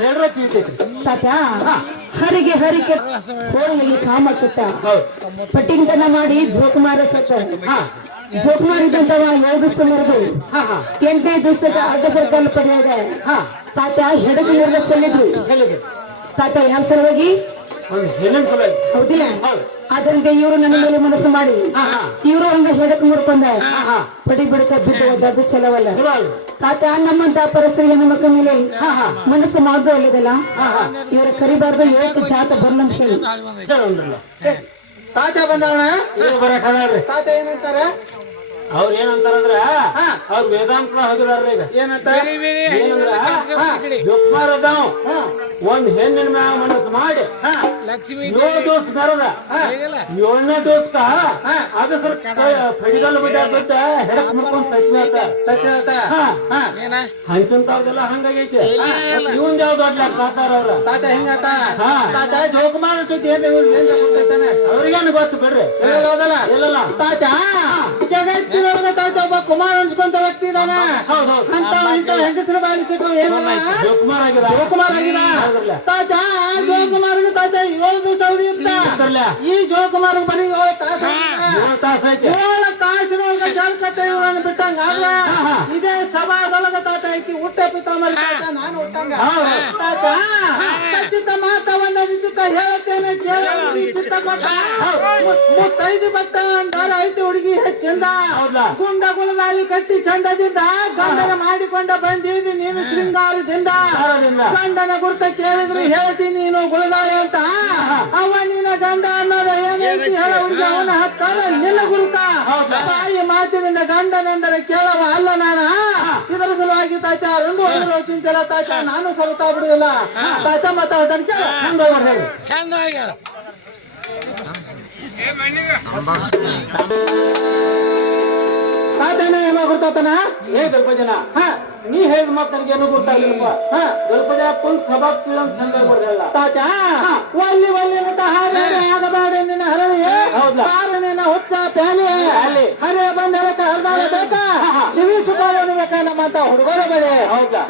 ಹೇಳ್ರ ತಿಳಿತೈತಿ ತಾತ ಹರಿಗೆ ಹರಿಕೆ ಹೋಳಿಗೆ ಕಾಮ ಕೆಟ್ಟ ಪಟ್ಟಿಂಗನ ಮಾಡಿ ಜೋಕುಮಾರ ಸತ್ತ ಜೋಕುಮಾರಿದಂತವ ಯೋಗಿಸ ಮುರಿದು 8ನೇ ದಿವಸದ ಅಡ್ಡಸರ್ಕಲ್ ಪಡೆಯಾಗ ತಾತ ಹೆಡಗು ಮುರಿದ ಚೆಲ್ಲಿದ್ರು ತಾತ ಯಾವ ಸಲುವಾಗಿ ಹೌದಿಲ್ಲ ಅದರಿಂದ ಇವರು ನನ್ನ ಮೇಲೆ ಮನಸ್ಸು ಮಾಡಿ ಇವರು ಹಂಗ ಹೆಡಕ್ ಮುರ್ಕೊಂಡ ಪಡಿ ಬಿಡಕ ಬಿದ್ದು ಒದ್ದದ್ದು ಚಲವಲ್ಲ ತಾತ ನಮ್ಮಂತ ಪರಿಸ್ಥಿತಿ ಹೆಣ್ಣು ಮಕ್ಕಳ ಮೇಲೆ ಮನಸ್ಸು ಮಾಡುದು ಒಳ್ಳೇದಲ್ಲ ಇವರ ಕರಿಬಾರ್ದು ಏಕ ಜಾತ ಬರ್ಲಂತ ಹೇಳಿ ತಾತ ಬಂದವಣ ತಾತ ಏನಂತಾರ ಅವ್ರ ಏನಂತಾರಂದ್ರ ಅವ್ರ ವೇದಾಂತ ಹೋಗಿದಾರ್ರಿ ಈಗ ಏನಂತ ಜೋಕುಮಾರ್ ಅದಾವ ಒಂದ್ ಹೆಣ್ಣಿನ ಮ್ಯಾಗ ಮನಸ್ಸು ಮಾಡಿ 7 ದಿವಸ ಮೆರದ 7ನೇ ದಿವಸಕ್ಕ ಅದ ಫಡಿಗಲ್ ಬಿಟ್ಟ ಹೆಡಕ್ ಮುರ್ಕೊಂಡ್ ಹಂತಂತವ್ರದೆಲ್ಲ ಹಂಗಾಗೈತಿ ಇವನ್ ಯಾವ್ದು ಅಡ್ಲ ಕಾತಾರ ಅವ್ರ ತಾತ ಹೆಂಗಾತ ತಾತ ಜೋಕುಮಾರ್ ಸುದ್ದಿ ಅವ್ರಿಗೇನು ಗೊತ್ತು ಬಿಡ್ರಿ ಇಲ್ಲ ತಾತ ಜಗತ್ತಿನೊಳಗ ತಾತ ಒಬ್ಬ ಕುಮಾರ್ ಅನ್ಸ್ಕೊಂತ ವ್ಯಕ್ತಿ ಇದಾನ ಅಂತ ಹೆಂಗಸರ ಬಾಯಿ ಸಿಕ್ಕ ಜೋಕುಮಾರ್ ಆಗಿದ ತಾತ ಜೋಕುಮಾರ್ಗ ತಾತ 7 ದಿವಸ ಅವಧಿ ಇತ್ತ ಈ ಜೋಕುಮಾರ್ಗ ಬರೀ 7 ತಾಸಿನೊಳಗ ಜಲ್ಕತ್ತೆ ಇವ್ರನ್ನ ಬಿಟ್ಟಂಗ ಆದ್ರ ಇದೇ ಸಭಾದೊಳಗ ತಾತ ಐತಿ ಹುಟ್ಟ ಪಿತಾಮರಿ ತಾತ ನಾನು ಹುಟ್ಟಂಗ ತಾತ ಖಚಿತ ಮಾತ ಒಂದ ನಿಶ್ಚಿತ ಹೇಳತ್ತೇನೆ ಕೇಳ ಹುಡುಗಿ ಚಿತ್ತ ಪಟ್ಟ ಮುತ್ತೈದು ಬಟ್ಟ ಅಂದಾರ ಐತಿ ಹುಡುಗಿ ಹೆಚ್ಚಿಂದ ಗುಂಡ ಗುಳದಾಳಿ ಕಟ್ಟಿ ಚಂದದಿಂದ ಗಂಡನ ಮಾಡಿಕೊಂಡ ಬಂದಿದ್ದಿ ನೀನು ಶೃಂಗಾರದಿಂದ ಗಂಡನ ಗುರ್ತ ಕೇಳಿದ್ರೆ ಹೇಳ್ತಿ ನೀನು ಗುಳದಾಳಿ ಅಂತ ಅವ ನಿನ್ನ ಗಂಡ ಅನ್ನೋದ ಏನೈತಿ ಹೇಳ ಹುಡುಗಿ ಅವನ ಹತ್ತಾರ ನಿನ್ನ ಗುರುತ ತಾಯಿ ಮಾತಿನಿಂದ ಗಂಡನೆಂದರೆ ಕೇಳವ ಅಲ್ಲ ನಾನ ಇದರ ಸಲುವಾಗಿ ತಾತ 2 ವರ್ಷ ಚಿಂತೆಲ್ಲ ತಾತ ನಾನು ಸರುತ್ತಾ ಬಿಡುದಿಲ್ಲ ತಾತ ಮತ್ತ ತಾತನ ಏನೋ ಗುರ್ತಾತನ ಸ್ವಲ್ಪ ಜನ ನೀ ಹೇಳಿದ ಮಾತು ನನಗೇನು ಗೊತ್ತಾಗಿಲ್ಲಪ್ಪ ಸ್ವಲ್ಪ ಜನ ಕುಂತ್ ಸಭಾ ಕೇಳಂತ ಚಂದ ಕೊಡ್ರಲ್ಲ ತಾತ ಒಲ್ಲಿ ಅಂತ ಹಾರೇನೆ ಆಗಬೇಡ ನಿನ್ನ ಹರಳಿ ಹಾರನೇನ ಹುಚ್ಚ ಪ್ಯಾಲಿ ಹರೇ ಬಂದ ಹೇಳಕ ಹರಿದಾಳ ಬೇಕಾ ಶಿವಿ ಸುಪಾರ ಬೇಕಾ ನಮ್ಮಂತ ಹುಡುಗರ ಬಳಿ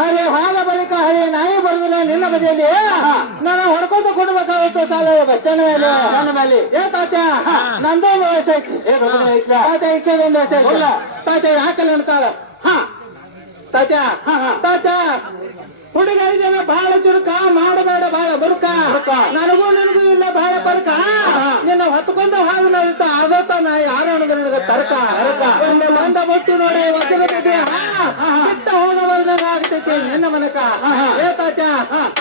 ಹರೇ ಹಾಲ ಬಳಿಕ ಹರೇ ನಾಯಿ ಬರುದಿಲ್ಲ ನಿನ್ನ ಬದಿಯಲ್ಲಿ ನಾನು ಹೊಡ್ಕೊಂತ ಕೊಡ್ಬೇಕಾಗುತ್ತೆ ಸಾಲ ಬಸ್ ಸ್ಟ್ಯಾಂಡ್ ಮೇಲೆ ಏ ತಾತ ನಂದೋ ವಯಸ್ಸೈತಿ ತಾತ ಇಕ್ಕೆದೊಂದು ವಯಸ್ಸೈತಿ ತಾತ ಹಾಕಲ್ಲ ಅಂತಾಳ ತಾತ ತಾತ ಹುಡುಗ ಇದೆನ ಬಹಳ ಚುರುಕ ಮಾಡಬೇಡ ಬಹಳ ಬರುಕ ನನಗೂ ನಿನಗೂ ಇಲ್ಲ ಬಹಳ ಬರ್ಕ ನಿನ್ನ ಹೊತ್ಕೊಂಡ ಹಾದು ನಡೀತ ಆದತ್ತ ನಾ ಯಾರು ಅನ್ನೋದು ನಿನಗ ತರ್ಕ ಒಮ್ಮೆ ಬಂದ ಮುಟ್ಟಿ ನೋಡಿ ಒತ್ತಗತೈತಿ ಬಿಟ್ಟ ಹೋಗಬಾರ್ದ ಆಗ್ತೈತಿ ನಿನ್ನ ಮನಕ ಏ ತಾತ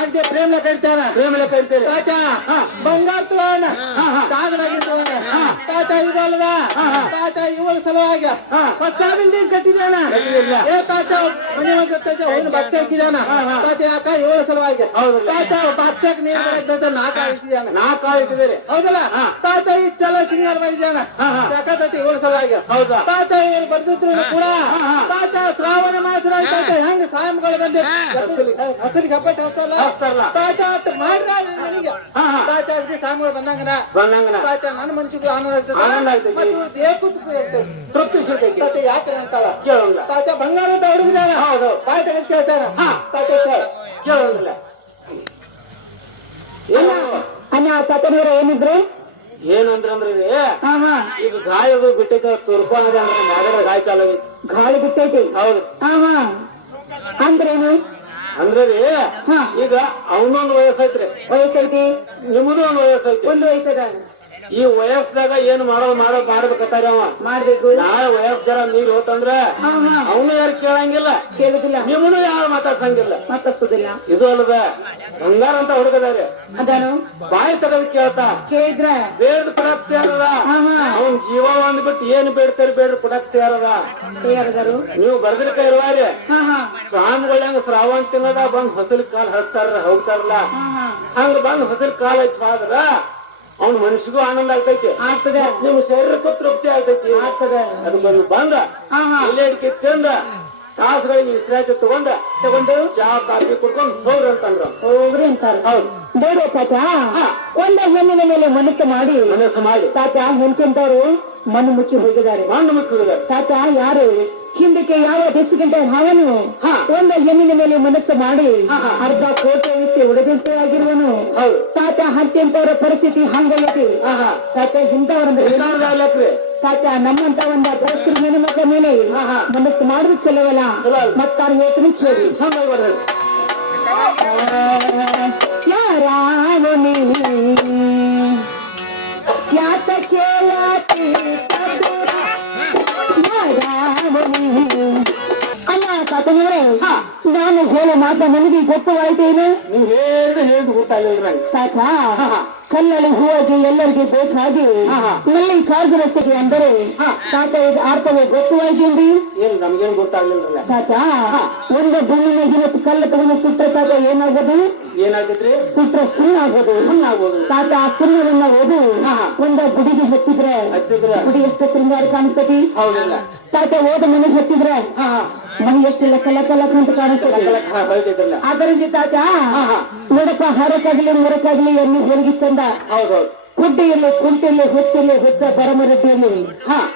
ಅಜ್ಜೆ ಪ್ರೇಮಲೆ ಕರಿತೇನೆ ತಾತ ಬಂಗಾರ ತಗೋಣ ಕಾಗದಾಗಿ ತಗೋಣ ತಾತ ಇದಲ್ದ ತಾತ ಇವಳ ಸಲುವಾಗಿ ಹೊಸ ಬಿಲ್ಡಿಂಗ್ ಕಟ್ಟಿದಾನ ಏ ತಾತ ಮನೆ ಹೋಗ್ತೈತೆ ಅವನು ಬಕ್ಷ ಹಾಕಿದಾನ ತಾತ ಯಾಕ ಇವಳ ಸಲುವಾಗಿ ತಾತ ಬಕ್ಷಕ್ ನೀರು ಬರಕ್ತೈತೆ 4 ಆಳು ಇಟ್ಟಿದ್ದಾರೆ ಹೌದಲ್ಲ ತಾತ ಇಷ್ಟೆಲ್ಲ ಸಿಂಗಾರ ಮಾಡಿದಾನ ಯಾಕತೈತಿ ಇವಳ ಸಲುವಾಗಿ ತಾತ ಇವ್ರು ಬರ್ತಿದ್ರು ಕೂಡ ತಾತ ಶ್ರಾವಣ ಮಾಸದಾಗ ತಾತ ಹೆಂಗ ಸಾಯಂಗಳು ಬಂದಿ ಹಸಲಿಗೆ ಹಬ್ಬಟ್ಟು ಹಚ್ತಾರಲ್ಲ ತಾತ ಅಷ್ಟು ಮಾಡ್ರ ನನಗೆ ತಾತ ಅಗ್ದಿ ಸಾಯಂಗಳು ಬಂದಂಗನ ತಾತ ನನ್ನ ಮನಸ್ಸಿಗೂ ಆನಂದ ಆಗ್ತದೆ ಮತ್ತು ದೇಹಕ್ಕೂ ತೃಪ್ತಿ ಸಿಗ್ತೈತಿ ತಾತ ಯಾಕೆ ಅಂತಾಳ ತಾತ ಬಂಗಾರ ಅಂತ ಹುಡುಗಿದಾಳ ತಾತ ಕೇಳ್ತಾನ ತಾತ ಕೇಳೋದಿಲ್ಲ ಅಣ್ಣ ತಾತನವ್ರ ಏನಿದ್ರು ಏನಂದ್ರಿ ಈಗ ಗಾಯದು ಬಿಟ್ಟೈತೆ ತುರ್ಪಾನದ ಅಂದ್ರೆ ಮ್ಯಾಗರ ಗಾಯ ಚಾಲು ಗಾಳಿ ಬಿಟ್ಟೈತಿ ಹೌದು ಅಂದ್ರೇನು ಅಂದ್ರೆ ಈಗ ಅವನೊಂದು ವಯಸ್ಸೈತ್ರಿ ನಿಮ್ಮದು ಒಂದು ವಯಸ್ಸೈತಿ ಒಂದು ವಯಸ್ಸದ ಈ ವಯಸ್ಸದಾಗ ಏನ್ ಮಾಡ್ಬೇಕತ್ತಾರ ಅವ ಮಾಡ್ಬೇಕು ನಾಳೆ ವಯಸ್ಸ ಜರ ನೀರ್ ಹೋತಂದ್ರ ಅವನು ಯಾರು ಕೇಳುದಿಲ್ಲ ನಿಮ್ಮನು ಯಾರು ಮಾತಾಡ್ಸೋದಿಲ್ಲ ಇದು ಅಲ್ಲದ ಬಂಗಾರ ಅಂತ ಹುಡುಗದಾರೆ ಅದಾನು ಬಾಯಿ ತಗದ್ ಕೇಳಿದ್ರ ಬೇಡ ಕೊಡಕ್ ತಯಾರದ ಅವನ್ ಜೀವ ಅಂದ್ಬಿಟ್ಟು ಏನ್ ಬೇಡ್ರಿ ಕೊಡಕ್ ತಯಾರದಾರು ನೀವು ಬರ್ದಿರ್ಕ ಇರುವಾರಿ ಸ್ವಾಮಿಗಳಂಗ ಶ್ರಾವಣ ತಿನ್ನದ ಬಂದ್ ಹೊಸಲ್ ಕಾಲ್ ಹಚ್ತಾರ ಹೋಗ್ತಾರಲ್ಲ ಹಂಗ ಬಂದ್ ಹೊಸಲ್ ಕಾಲ್ ಹಚ್ಚಾದ್ರ ಅವ್ನ ಮನಸ್ಸಿಗೂ ಆನಂದ ಆಗ್ತೈತಿ ನಿಮ್ ಶರೀರಕ್ಕೂ ತೃಪ್ತಿ ಆಗ್ತೈತಿ ಅದು ಬಂದ ಇಲ್ಲೇ ಅಡಿಕೆ ತಿಂದ ತಾಸುಗಳಿಗೆ ವಿಶ್ರಾಂತಿ ತಗೊಂಡು ಚಹಾ ಕಾಫಿ ಕುಡ್ಕೊಂಡು ಹೋಗ್ರಿ ಅಂತಾರ ಬೇಡ ತಾತ ಒಂದ ಹೆಣ್ಣಿನ ಮೇಲೆ ಮನಸ್ಸು ಮಾಡಿ ತಾತ ಎಂತೆಂತವ್ರು ಮಣ್ಣು ಮುಚ್ಚಿ ಹೋಗಿದ್ದಾರೆ ತಾತ ಯಾರು ಹಿಂದಕ್ಕೆ ಯಾವ ದಿಸಗಂಟ ಭಾವನು ಒಂದು ಹೆಣ್ಣಿನ ಮೇಲೆ ಮನಸ್ಸು ಮಾಡಿ ಅರ್ಧ ಕೋಟೆ ವಿಷಯ ಉಳಿದಂತೆ ಆಗಿರುವನು ತಾತ ಹತ್ಯಂತವರ ಪರಿಸ್ಥಿತಿ ಹಂಗೈತಿ ತಾತ ಇಂಥವರಂದ್ರೆ ತಾತ ನಮ್ಮಂತ ಒಂದು ಪರಿಸ್ಥಿತಿ ಹೆಣ್ಮಕ್ಳ ಮೇಲೆ ಮನಸ್ಸು ಮಾಡುದು ಚಲವಲ್ಲ ಮತ್ತಾರು ಹೇಳ್ತೀನಿ ಕೇಳಿ ಯಾರಾವಣಿ ಯಾತ ಕೇಳಾತಿ ಅಲ್ಲ ತಾತನವರೇ ನಾನು ಹೇಳೋ ಮಾತ ನನಗೆ ಗೊತ್ತವಾಯ್ತೇನು ನೀವು ಹೇಳಿ ಗೊತ್ತಾಗಲಿಲ್ಲ ತಾತ ಕಲ್ಲಲ್ಲಿ ಹೂವಾಗಿ ಎಲ್ಲರಿಗೆ ಬೇಕಾಗಿ ನಲ್ಲಿ ಕಾಜರಸೆಗೆ ಅಂದರೆ ತಾತ ಇದು ಅರ್ಥವೇ ಗೊತ್ತವಾಯ್ತೇನ್ರಿ ಏನು ನಮ್ಗೇನು ಗೊತ್ತಾಗ್ಲಿಲ್ಲ ತಾತ ಒಂದು ಬಣ್ಣಿನ ಇವತ್ತು ಕಲ್ಲ ತಗೊಂಡು ಸುಟ್ಟ ತಾತ ಏನಾಗೋದು ಏನಾಗಿದ್ರಿ ಸುಟ್ಟ ಸುಣ್ಣಾಗೋದು ತಾತ ಆ ಸುಣ್ಣವನ್ನ ಓದು ಒಂದು ಗುಡಿಗೆ ಹಚ್ಚಿದ್ರೆ ಗುಡಿ ಎಷ್ಟು ಶೃಂಗಾರ ಕಾಣಿಸ್ತತಿ ಹೌದಿಲ್ಲ ತಾತ ಓದ ಮನೆಗೆ ಹಚ್ಚಿದ್ರೆ ಮನೆ ಎಷ್ಟು ಲೆಕ್ಕ ಲೆಕ್ಕ ಲೆಕ್ಕ ಅಂತ ಕಾಣಿಸ್ತದೆ ಅದರಿಂದ ತಾತ ನೋಡಪ್ಪ ಹರಕಾಗ್ಲಿ ಮುರಕಾಗ್ಲಿ ಎಣ್ಣೆ ಹೋಳಿಗೆ ಚಂದ ಹೌದೌದು ಕುಡ್ಡಿಯಲ್ಲಿ ಕುಂಟಿಯಲ್ಲಿ ಹುಟ್ಟಿಲ್ಲಿ ಹುತ್ತ ಬರಮರಡ್ಡಿಯಲ್ಲಿ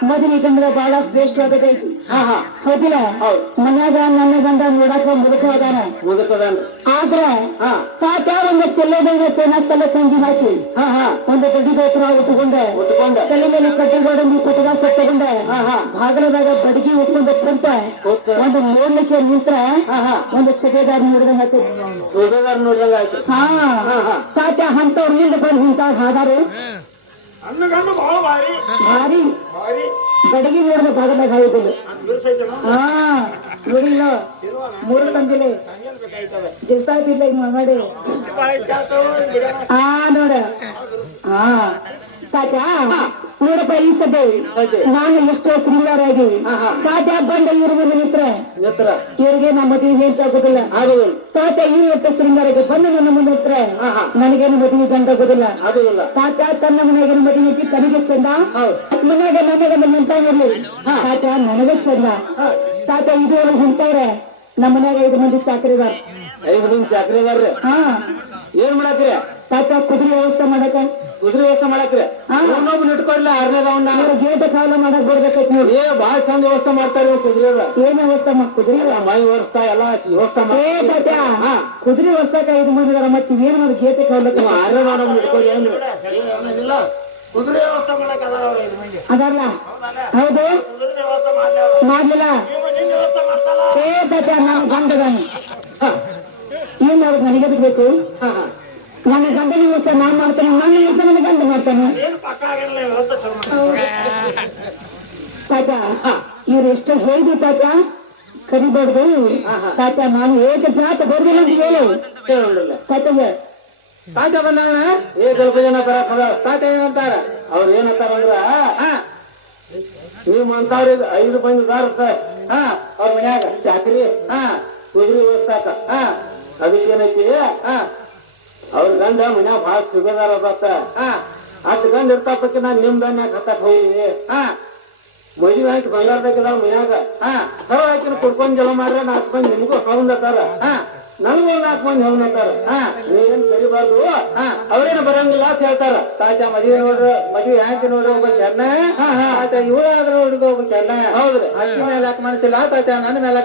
ಮದುವೆ ಗಂಡ ಬಹಳ ಶ್ರೇಷ್ಠವಾದೈತಿ ಹೌದಿಲ್ಲ ಮನ್ಯಾಗ ನನ್ನ ಗಂಡ ನೋಡಾಕ ಮುದುಕ ಅದಾನ ಆದ್ರ ತಾತ ಒಂದು ಚೆಲ್ಲೋದಂಗ ಚೆನ್ನಾಗಿ ಕಂಗಿ ಹಾಕಿ ಒಂದು ದೊಡ್ಡ ಗೋತ್ರ ಉಟ್ಕೊಂಡ ತಲೆ ಮೇಲೆ ಕಡ್ಡಿಗೋಡಂಬಿ ಕುಟುಗ ಸತ್ತಗೊಂಡ ಬಾಗಲದಾಗ ಬಡಗಿ ಉಟ್ಕೊಂಡ ಕುಂತ ಒಂದು ನೋಡ್ಲಿಕ್ಕೆ ನಿಂತ್ರ ಒಂದು ಸೆಕೆದಾರ ನೋಡಿದಂಗ ತಾತ ಅಂತವ್ರ ನಿಂದ ಬಂದು ನಿಂತ ಹಾದಾರು ಭಾರಿ ಬಡಗಿ ನೋಡಿದ ಬಾಗಲದಾಗ ಹಾಯ್ಬೋದು ನೋಡಿಲ್ಲ ಮೂರು ತಂದಿಲೆ ಜಿಲ್ಸಾಯ್ತಿಲ್ಲ ಈಗ ಮಾಡಿ ನೋಡ ತಾತ ನೋಡಪ್ಪ ಈ ಸದ್ಯ ನಾನು ಎಷ್ಟೋ ಶೃಂಗಾರಾಗಿ ತಾತ ಬಂದ ಇವ್ರಿಗೆ ನಿತ್ರ ಇವ್ರಿಗೆ ನಮ್ಮ ಮದುವೆ ಹೇಳ್ತಾಗೋದಿಲ್ಲ ತಾತ ಇವ್ರು ಎಷ್ಟು ಶೃಂಗಾರಾಗಿ ಬಂದು ನನ್ನ ಮುಂದೆ ಹತ್ರ ನನಗೇನು ಮದುವೆ ಗಂಟಾಗೋದಿಲ್ಲ ತಾತ ತನ್ನ ಮನೆಗೆ ಮದುವೆ ಐತಿ ತನಗೆ ಚಂದ ಮನೆಯಾಗ ನನಗೆ ನಿಂತ ಇರ್ಲಿ ತಾತ ನನಗೆ ಚಂದ ತಾತ ಇದುವರೆಗೆ ಹೊಂಟವ್ರೆ ನಮ್ಮ ಮನ್ಯಾಗ 5 ಮಂದಿ ಚಾಕರಿದಾರ 5 ಮಂದಿ ಚಾಕರಿದಾರ್ರಿ ಏನ್ ಮಾಡಕ್ರಿ ತಾತ ಕುದುರೆ ವ್ಯವಸ್ಥೆ ಮಾಡಕ ಮಾಡಕ್ರಿ ಇನ್ನೊಬ್ಬ ಇಟ್ಕೊಡ್ಲ 6ನೇದವನ್ನ ಗೇಟ್ ಕಾಲ ಮಾಡಕ್ ಬರ್ಬೇಕೈತಿ ನೋಡಿ ಬಾಳ ಚಂದ ವ್ಯವಸ್ಥೆ ಮಾಡ್ತಾರೆ ಕುದುರೆ ಏನ್ ವ್ಯವಸ್ಥೆ ಕುದುರೆ ಮೈ ವ್ಯವಸ್ಥೆ ಎಲ್ಲಾ ವ್ಯವಸ್ಥೆ ಕುದುರೆ ವ್ಯವಸ್ಥೆಕ 5 ಮಂದಿದಾರ ಮತ್ತೆ ಏನ್ ಮಾಡಿ ಗೇಟ್ ಕಾಲಕ್ಕೆ 6ನೇದವನ್ನ ಇಟ್ಕೊಳ್ಳಿ ಏನಿಲ್ಲ ಕುದುರೆ ವ್ಯವಸ್ಥೆ ಮಾಡಕ್ ಅದಲ್ಲ ಹೌದು ಮಾಡ್ಲಿಲ್ಲ ನನ್ನ ಗಂಡದಾನ ಏನ್ ಮಾಡೋದು ನನಗೆ ಬೇಕು ನನ್ನ ಗಂಡನ ವ್ಯವಸ್ಥೆ ನಾನ್ ಮಾಡ್ತೇನೆ ನನ್ನ ವ್ಯವಸ್ಥೆ ನನ್ನ ಗಂಡ ಮಾಡ್ತಾನೆ ತಾತ ಇವ್ರು ಎಷ್ಟು ಹೇಳಿದ್ರು ತಾತ ಕರಿಬಾರ್ದು ತಾತ ನಾನು ಏಕ ಜಾತ ಬರ್ದಿಲ್ಲ ಅಂತ ಹೇಳು ತಾತಗೆ ತಾತ ಬಂದವನ ಸ್ವಲ್ಪ ಜನ ತಾತ ಏನಂತಾರ ಅವ್ರ ಏನಂತಾರಂದ್ರ ನೀವು ಅಂತವ್ರಿಗೆ 5 ಮಂದಿ ಅವ್ರ ಮನ್ಯಾಗ ಚಾಕ್ರಿ ಕುದುರೆ ವ್ಯವಸ್ಥಾಕ ಅದಕ್ಕೇನೈತಿ ಅವ್ರ ಗಂಡ ಮನ್ಯಾಗ ಭಾಳ ಸಿಗೋದಾರ ಅದ್ ಗಂಡ ಇರ್ತಾಪಕ್ಕೆ ನಾನ್ ನಿಮ್ ಗಂಡ ಹತ್ತಕ್ ಹೋಗಿ ಮದುವೆ ಹಾಕಿ ಬಂಗಾರದಾಗಿದಾವ ಮನ್ಯಾಗ ಸರ ಹಾಕಿ ಕುಡ್ಕೊಂಡ್ ಜಲ ಮಾಡ್ರ 4 ಮಂದಿ ನಿಮಗೂ ಹೌದತ್ತಾರ ನನಗೂ 4 ಮಂದಿ ಹೌದತ್ತಾರ ನೀವೇನ್ ಕರಿಬಾರ್ದು ಅವ್ರೇನು ಬರಂಗಿಲ್ಲ ಅಂತ ಹೇಳ್ತಾರ ತಾತ ಮದುವೆ ಹ್ಯಾಂತಿ ನೋಡ್ರಿ ಹೋಗ್ಬೇಕು ಅನ್ನ ತಾತ ಇವಳಾದ್ರೂ ಹುಡುಗ ಹೋಗ್ಬೇಕು ಅನ್ನ ಹೌದ್ರಿ ಅಕ್ಕಿ ಮೇಲೆ ಯಾಕೆ ಮನಸ್ಸಿಲ್ಲ ತಾತ ನನ್ನ ಮೇಲೆ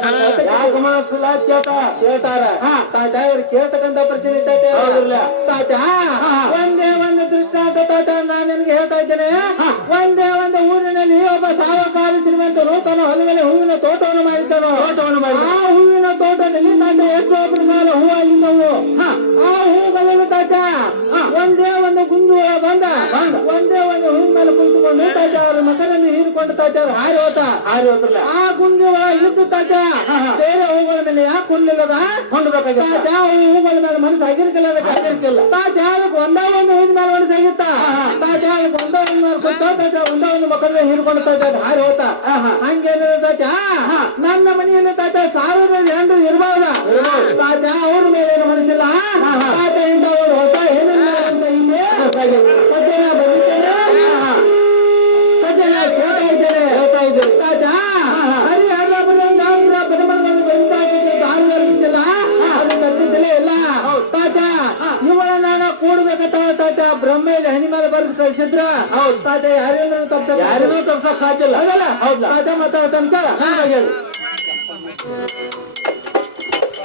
ಯಾಕೆ ಮನಸ್ಸಿಲ್ಲ ಕೇಳ್ತಾರ ತಾತ ಇವ್ರು ಕೇಳ್ತಕ್ಕಂತ ಪ್ರಶ್ನೆ ತಾತ ಒಂದೇ ಒಂದು ದೃಷ್ಟಾಂತ ತಾತ ನಾನ್ ನಿಮ್ಗೆ ಹೇಳ್ತಾ ಇದ್ದೇನೆ ಒಂದೇ ಒಂದು ಊರಿನಲ್ಲಿ ಒಬ್ಬ ಸಾವಕಾರಿ ಶ್ರೀಮಂತನು ತನ್ನ ಹೊಲದಲ್ಲಿ ಹೂವಿನ ತೋಟವನ್ನು ಮಾಡಿದ್ದನು ಆ ಹೂವಿನ ತೋಟದಲ್ಲಿ ತಾತ ಎಷ್ಟು ಕಾಲ ಹೂವಾಗಿದ್ದವು ಆ ಹೂಗಳಲ್ಲಿ ತಾತ ಒಂದೇ ಒಂದು ಗುಂಜು ಬಂದ ಒಂದೇ ಒಂದು ಹೂವಿನ ಮೇಲೆ ಕುಳಿತುಕೊಂಡು ತಾತ ಅವ್ರ ಮಕರಂದು ಹೀರಿಕೊಂಡು ತಾತ ಹಾರಿ ಹೋತ ಆ ಗುಂಜು ಇದ್ದು ತಾತ ಬೇರೆ ಹೂಗಳ ಮೇಲೆ ಯಾಕೆ ಕುಂಡ್ಲಿಲ್ಲದ ತಾತ ಹೂಗಳ ಮೇಲೆ ಮನಸ್ಸು ಆಗಿರ್ಕಿಲ್ಲ ತಾತ ಅದಕ್ಕೆ ಒಂದೇ ಒಂದು ಹೂವಿನ ಮೇಲೆ ಮನಸ್ಸು ಆಗಿತ್ತ ತಾತ ಅದಕ್ಕೆ ಒಂದೇ ಒಂದು ಮೇಲೆ ಕುಂತ ತಾತ ಒಂದೇ ಒಂದು ಮಕರಂದ ಹೀರಿಕೊಂಡು ತಾತ ಹಾರಿ ಹೋತ ಹಂಗೇನಿದೆ ತಾತ ನನ್ನ ಮನೆಯಲ್ಲಿ ತಾತ 1000 ಹೆಣ್ಣು ಇರಬಹುದ ತಾತ ಅವ್ರ ಮೇಲೆ ಏನು ಮನಸ್ಸಿಲ್ಲ ತಾತ ಇಂಥ ಒಂದು ಹೊಸ ಹೆಣ್ಣಿನ ಮನಸ್ಸ ಇದೆ ಸದ್ಯನ ಬಂದಿದ್ದೇನೆ ಸದ್ಯನ ಕೇಳ್ತಾ ಇದ್ದೇನೆ ತಾತ ಹರಿಹರ ಬಂದಿಲ್ಲ ಅದು ತಪ್ಪಿದ್ದಲೇ ಇಲ್ಲ ತಾತ ಇವಳ ನಾನು ಕೂಡ್ಬೇಕಂತ ತಾತ ಬ್ರಹ್ಮೇಲಿ ಹಣಿ ಮೇಲೆ ಹೊಡೆದ್ ಕಳ್ಸಿದ್ರ ಅದೇ ಯಾರೇಂದ್ರ ತಪ್ಪ ಯಾರಿಗೂ ತಪ್ಸಕ್ ಸಾಧ್ಯ ಇಲ್ಲ. ಹೌದಲ್ಲ ಹೌದಲ್ಲ? ಅದೇ ಮಾತಾಡ್ತಾನ ಕೇಳ ಹೇಳಿ.